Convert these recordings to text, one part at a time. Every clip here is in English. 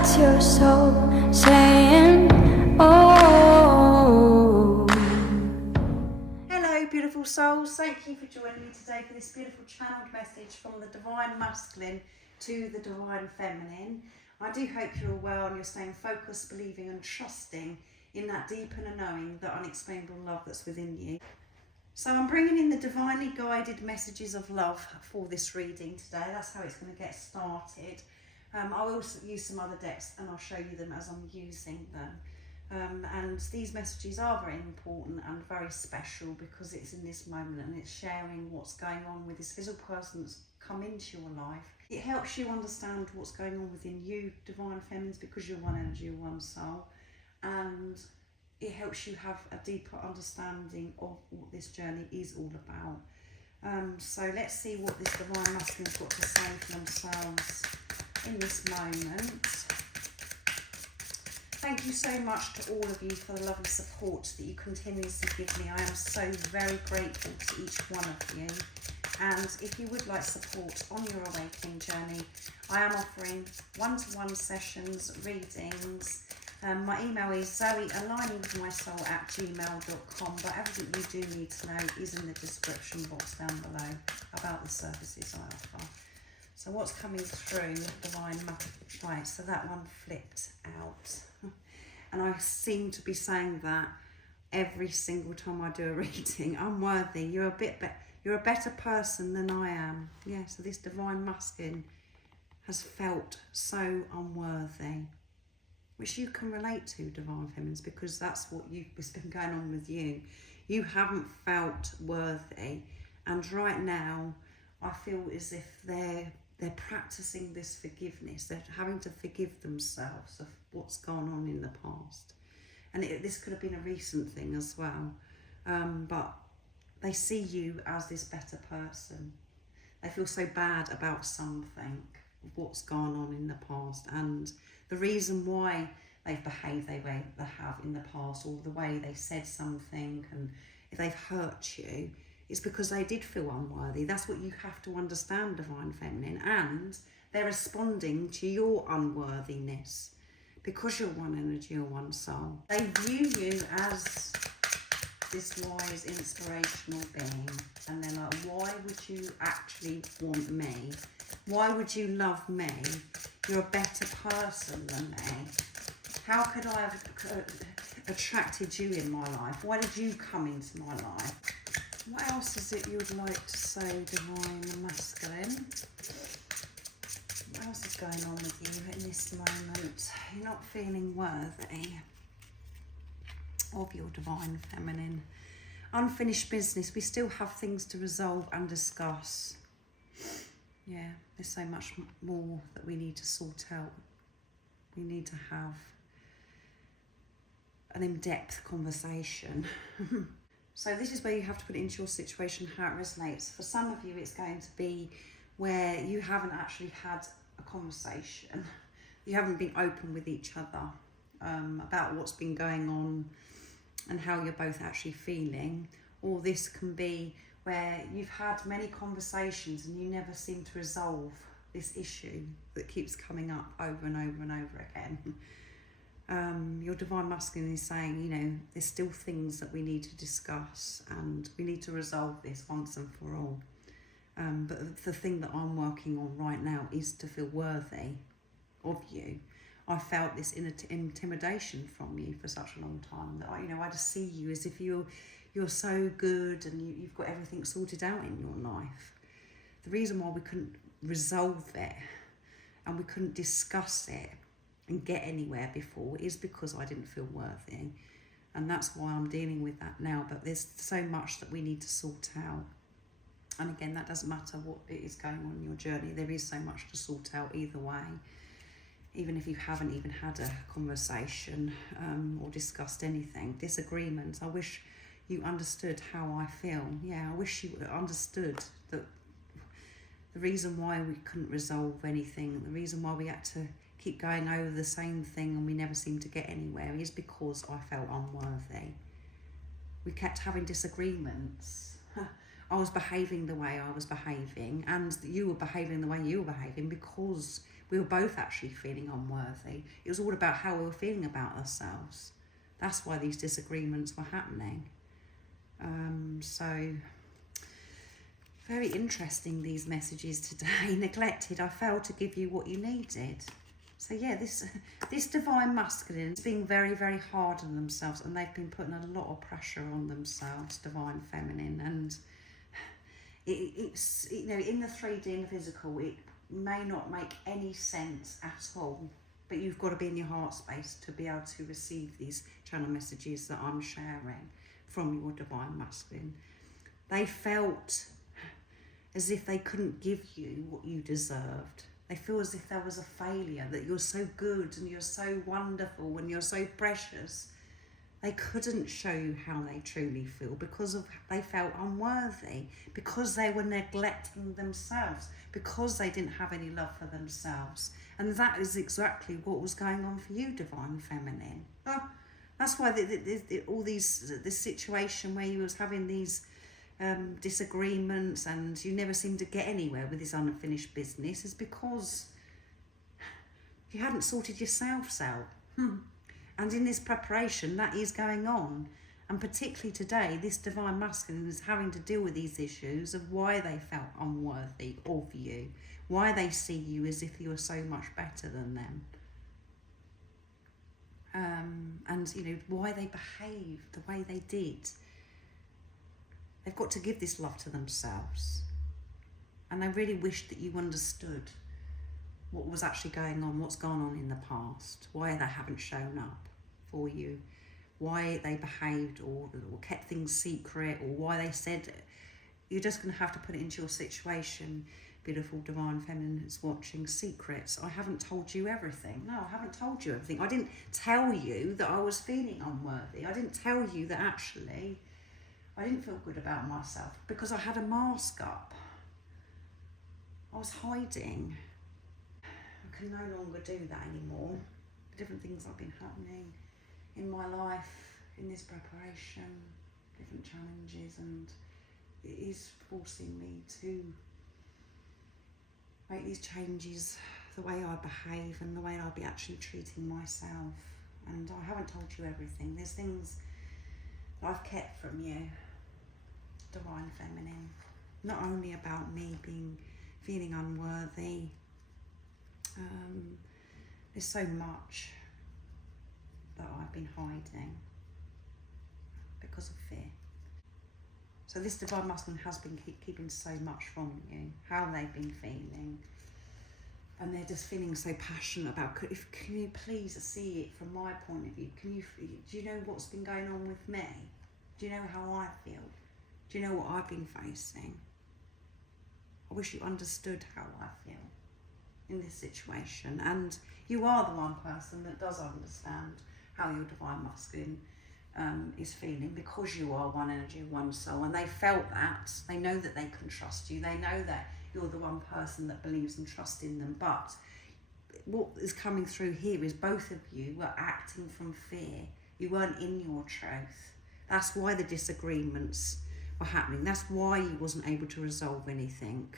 That's your soul saying, oh. Hello beautiful souls, thank you for joining me today for this beautiful channeled message from the Divine Masculine to the Divine Feminine. I do hope you're all well and you're staying focused, believing and trusting in that deep inner knowing, the unexplainable love that's within you. So I'm bringing in the divinely guided messages of love for this reading today. That's how it's going to get started. I will use some other decks and I'll show you them as I'm using them. And these messages are very important and very special because it's in this moment and it's sharing what's going on with this physical person that's come into your life. It helps you understand what's going on within you, Divine Feminines, because you're one energy, you're one soul. And it helps you have a deeper understanding of what this journey is all about. So let's see what this Divine Masculine's got to say for themselves in this moment. Thank you so much to all of you for the love and support that you continuously give me. I am so very grateful to each one of you. And if you would like support on your awakening journey, I am offering one-to-one sessions, readings. My email is zoe.aligninwithmysoul@gmail.com, but everything you do need to know is in the description box down below about the services I offer. So what's coming through, Divine Right, so that one flipped out. And I seem to be saying that every single time I do a reading. Unworthy, you're a better person than I am. Yeah, so this Divine Masculine has felt so unworthy, which you can relate to, Divine Feminines, because that's what's been going on with you. You haven't felt worthy, and right now I feel as if they're practicing this forgiveness. They're having to forgive themselves of what's gone on in the past, and this could have been a recent thing as well, but they see you as this better person. They feel so bad about something, what's gone on in the past, and the reason why they've behaved the way they have in the past, or the way they said something, and if they've hurt you, it's because they did feel unworthy. That's what you have to understand, Divine Feminine, and they're responding to your unworthiness because you're one energy or one soul. They view you as this wise, inspirational being, and they're like, why would you actually want me? Why would you love me? You're a better person than me. How could I have attracted you in my life? Why did you come into my life? What else is it you would like to say, Divine Masculine? What else is going on with you in this moment? You're not feeling worthy of your Divine Feminine. Unfinished business. We still have things to resolve and discuss. Yeah, there's so much more that we need to sort out. We need to have an in-depth conversation. So this is where you have to put it into your situation, how it resonates. For some of you, it's going to be where you haven't actually had a conversation. You haven't been open with each other about what's been going on and how you're both actually feeling. Or this can be where you've had many conversations and you never seem to resolve this issue that keeps coming up over and over and over again. Your Divine Masculine is saying, you know, there's still things that we need to discuss and we need to resolve this once and for all. But the thing that I'm working on right now is to feel worthy of you. I felt this intimidation from you for such a long time that I just see you as if you're so good and you've got everything sorted out in your life. The reason why we couldn't resolve it and we couldn't discuss it and get anywhere before is because I didn't feel worthy, and that's why I'm dealing with that now. But there's so much that we need to sort out, and again, that doesn't matter what it is going on in your journey. There is so much to sort out either way, even if you haven't even had a conversation or discussed anything. Disagreements. I wish you understood how I feel. Yeah, I wish you understood that the reason why we couldn't resolve anything, the reason why we had to keep going over the same thing and we never seemed to get anywhere is because I felt unworthy. We kept having disagreements. I was behaving the way I was behaving and you were behaving the way you were behaving because We were both actually feeling unworthy. It was all about how we were feeling about ourselves. That's why these disagreements were happening. So very interesting, these messages today. Neglected, I failed to give you what you needed. So yeah, this divine masculine is being very, very hard on themselves, and they've been putting a lot of pressure on themselves, divine feminine. And it's, you know, in the 3D and the physical, it may not make any sense at all, but you've got to be in your heart space to be able to receive these channel messages that I'm sharing from your divine masculine. They felt as if they couldn't give you what you deserved. They feel as if there was a failure, that you're so good and you're so wonderful and you're so precious. They couldn't show you how they truly feel because they felt unworthy, because they were neglecting themselves, because they didn't have any love for themselves. And that is exactly what was going on for you, divine feminine. That's why this situation where you was having these disagreements and you never seemed to get anywhere with this unfinished business is because you hadn't sorted yourselves out. And in this preparation, that is going on. And particularly today, this divine masculine is having to deal with these issues of why they felt unworthy of you, why they see you as if you are so much better than them. And, you know, why they behaved the way they did. They've got to give this love to themselves. And they really wish that you understood what was actually going on, what's gone on in the past, why they haven't shown up for you, why they behaved or kept things secret, or why they said. You're just going to have to put it into your situation, beautiful divine feminine who's watching. Secrets. I haven't told you everything. No, I haven't told you everything. I didn't tell you that I was feeling unworthy. I didn't tell you that actually I didn't feel good about myself because I had a mask up. I was hiding. I can no longer do that anymore. The different things have been happening in my life, in this preparation, different challenges, and it is forcing me to make these changes, the way I behave and the way I'll be actually treating myself. And I haven't told you everything. There's things that I've kept from you, divine feminine, not only about me feeling unworthy. There's so much that I've been hiding because of fear. So this divine masculine has been keeping so much from you, how they've been feeling, and they're just feeling so passionate about. Can you please see it from my point of view? Do you know what's been going on with me? Do you know how I feel? Do you know what I've been facing? I wish you understood how I feel in this situation, and you are the one person that does understand how your divine masculine is feeling, because you are one energy, one soul, and they felt that. They know that they can trust you. They know that you're the one person that believes and trusts in them. But what is coming through here is both of you were acting from fear. You weren't in your truth. That's why the disagreements were happening. That's why you wasn't able to resolve anything,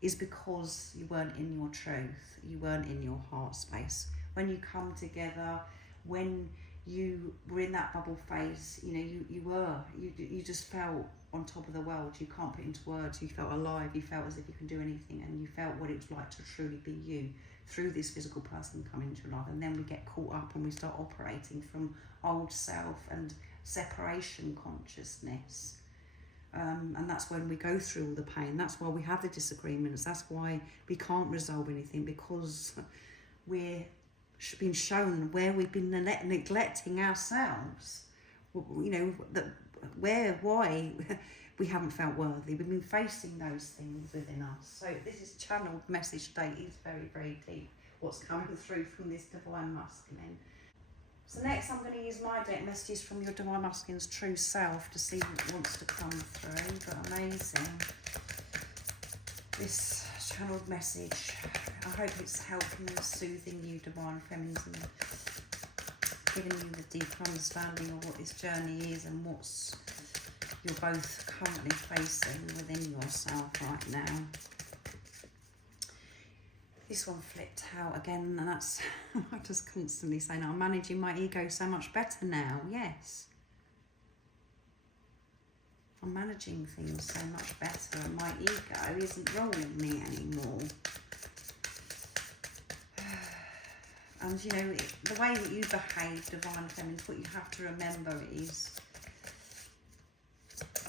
is because you weren't in your truth. You weren't in your heart space. When you come together, when you were in that bubble phase, you know, you just felt on top of the world. You can't put into words. You felt alive. You felt as if you can do anything, and you felt what it was like to truly be you through this physical person coming into your life. And then we get caught up and we start operating from old self and separation consciousness. And that's when we go through all the pain. That's why we have the disagreements. That's why we can't resolve anything, because we're been shown where we've been neglecting ourselves. You know, why we haven't felt worthy. We've been facing those things within us. So this is channeled message today. It's very, very deep what's coming through from this divine masculine. So next I'm going to use my deck messages from your divine masculine's true self to see what wants to come through. But amazing, this channeled message. I hope it's helping and soothing you, divine feminines, and giving you the deep understanding of what this journey is and what's you're both currently facing within yourself right now. This one flipped out again, and that's, I just constantly saying, I'm managing my ego so much better now. Yes. I'm managing things so much better, and my ego isn't ruling me anymore. And you know, the way that you behave, Divine Feminine, what you have to remember is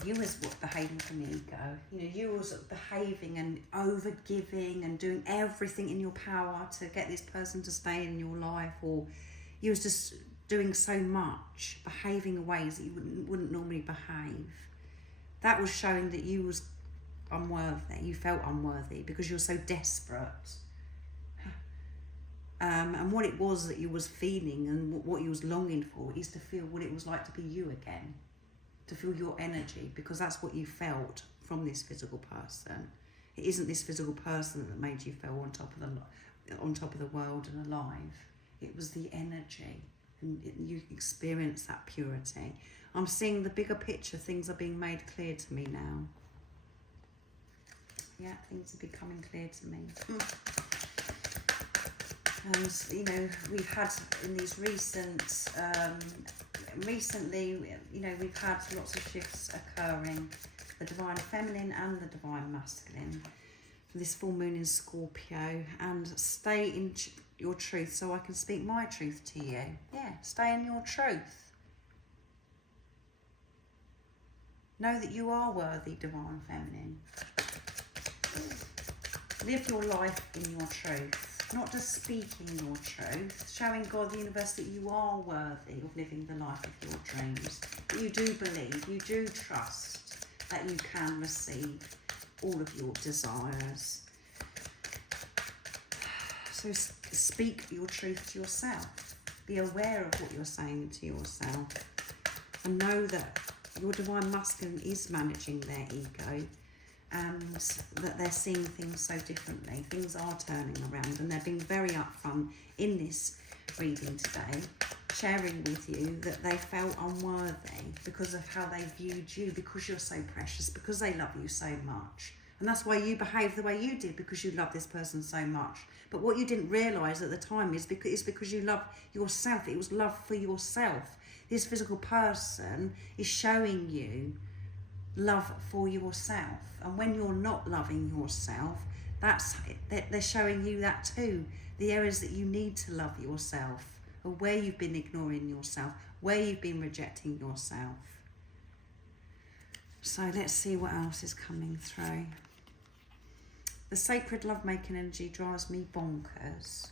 you was behaving from ego. You know, you was behaving and over-giving and doing everything in your power to get this person to stay in your life, or you was just doing so much, behaving in ways that you wouldn't normally behave. That was showing that you was unworthy. You felt unworthy because you were so desperate. And what it was that you was feeling and what you was longing for is to feel what it was like to be you again. To feel your energy, because that's what you felt from this physical person. It isn't this physical person that made you feel on top of the world and alive. It was the energy, and you experienced that purity. I'm seeing the bigger picture. Things are being made clear to me now. Yeah, things are becoming clear to me. And you know, we've had in these recently, you know, we've had lots of shifts occurring, the Divine Feminine and the Divine Masculine, for this full moon in Scorpio. And stay in your truth so I can speak my truth to you. Yeah, stay in your truth. Know that you are worthy, Divine Feminine. Live your life in your truth. Not just speaking your truth, showing God, the universe, that you are worthy of living the life of your dreams. That you do believe, you do trust that you can receive all of your desires. So speak your truth to yourself. Be aware of what you're saying to yourself. And know that your Divine Masculine is managing their ego, and that they're seeing things so differently. Things are turning around, and they're being very upfront in this reading today, sharing with you that they felt unworthy because of how they viewed you, because you're so precious, because they love you so much. And that's why you behaved the way you did, because you love this person so much. But what you didn't realise at the time is because you love yourself. It was love for yourself. This physical person is showing you love for yourself, and when you're not loving yourself, they're showing you that too, the areas that you need to love yourself, or where you've been ignoring yourself, where you've been rejecting yourself. So let's see what else is coming through. The sacred love-making energy drives me bonkers.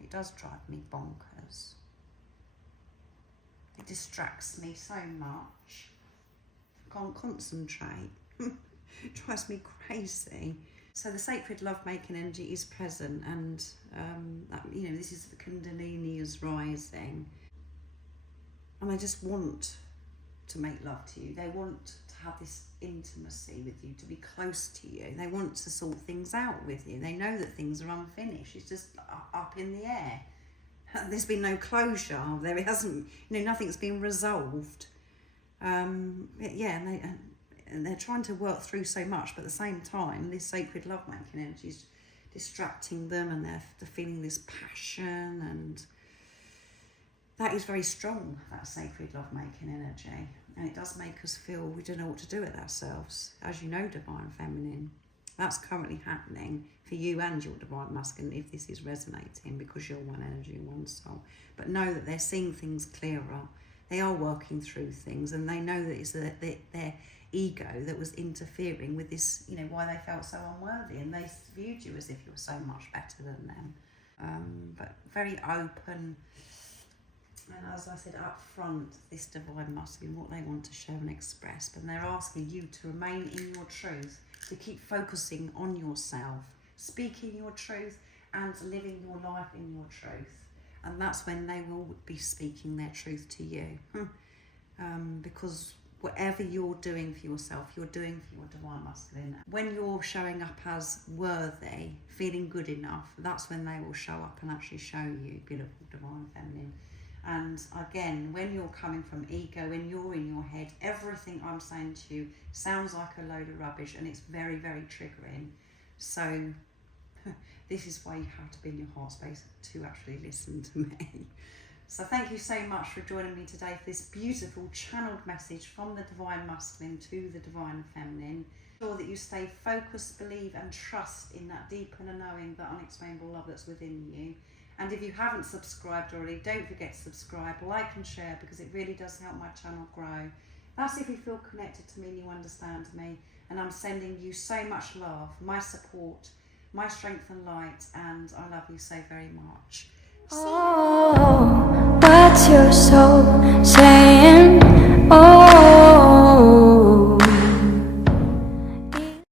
It does drive me bonkers. It distracts me so much. Can't concentrate. It drives me crazy. So the sacred love-making energy is present, and you know, this is the Kundalini is rising, and they just want to make love to you. They want to have this intimacy with you, to be close to you. They want to sort things out with you. They know that things are unfinished. It's just up in the air. There's been no closure. There hasn't. You know, nothing's been resolved. Yeah, and they're trying to work through so much, but at the same time, this sacred love-making energy is distracting them, and they're feeling this passion, and that is very strong, that sacred love-making energy, and it does make us feel we don't know what to do with ourselves. As you know, Divine Feminine, that's currently happening for you and your Divine Masculine, if this is resonating, because you're one energy, one soul. But know that they're seeing things clearer. They are working through things, and they know that it's their ego that was interfering with this, you know, why they felt so unworthy, and they viewed you as if you were so much better than them. But very open, and as I said up front, this Divine Masculine, what they want to share and express, but they're asking you to remain in your truth, to keep focusing on yourself, speaking your truth and living your life in your truth. And that's when they will be speaking their truth to you. Because whatever you're doing for yourself, you're doing for your Divine Masculine. When you're showing up as worthy, feeling good enough, that's when they will show up and actually show you beautiful Divine Feminine. And again, when you're coming from ego, when you're in your head, everything I'm saying to you sounds like a load of rubbish, and it's very, very triggering. So This is why you have to be in your heart space to actually listen to me. So thank you so much for joining me today for this beautiful channeled message from the divine masculine to the divine feminine. Sure that you stay focused, believe and trust in that deep inner knowing, that unexplainable love that's within you. And if you haven't subscribed already, don't forget to subscribe, like and share, because it really does help my channel grow. That's if you feel connected to me and you understand me. And I'm sending you so much love, my support, my strength and light, and I love you so very much. Oh, what's your soul saying?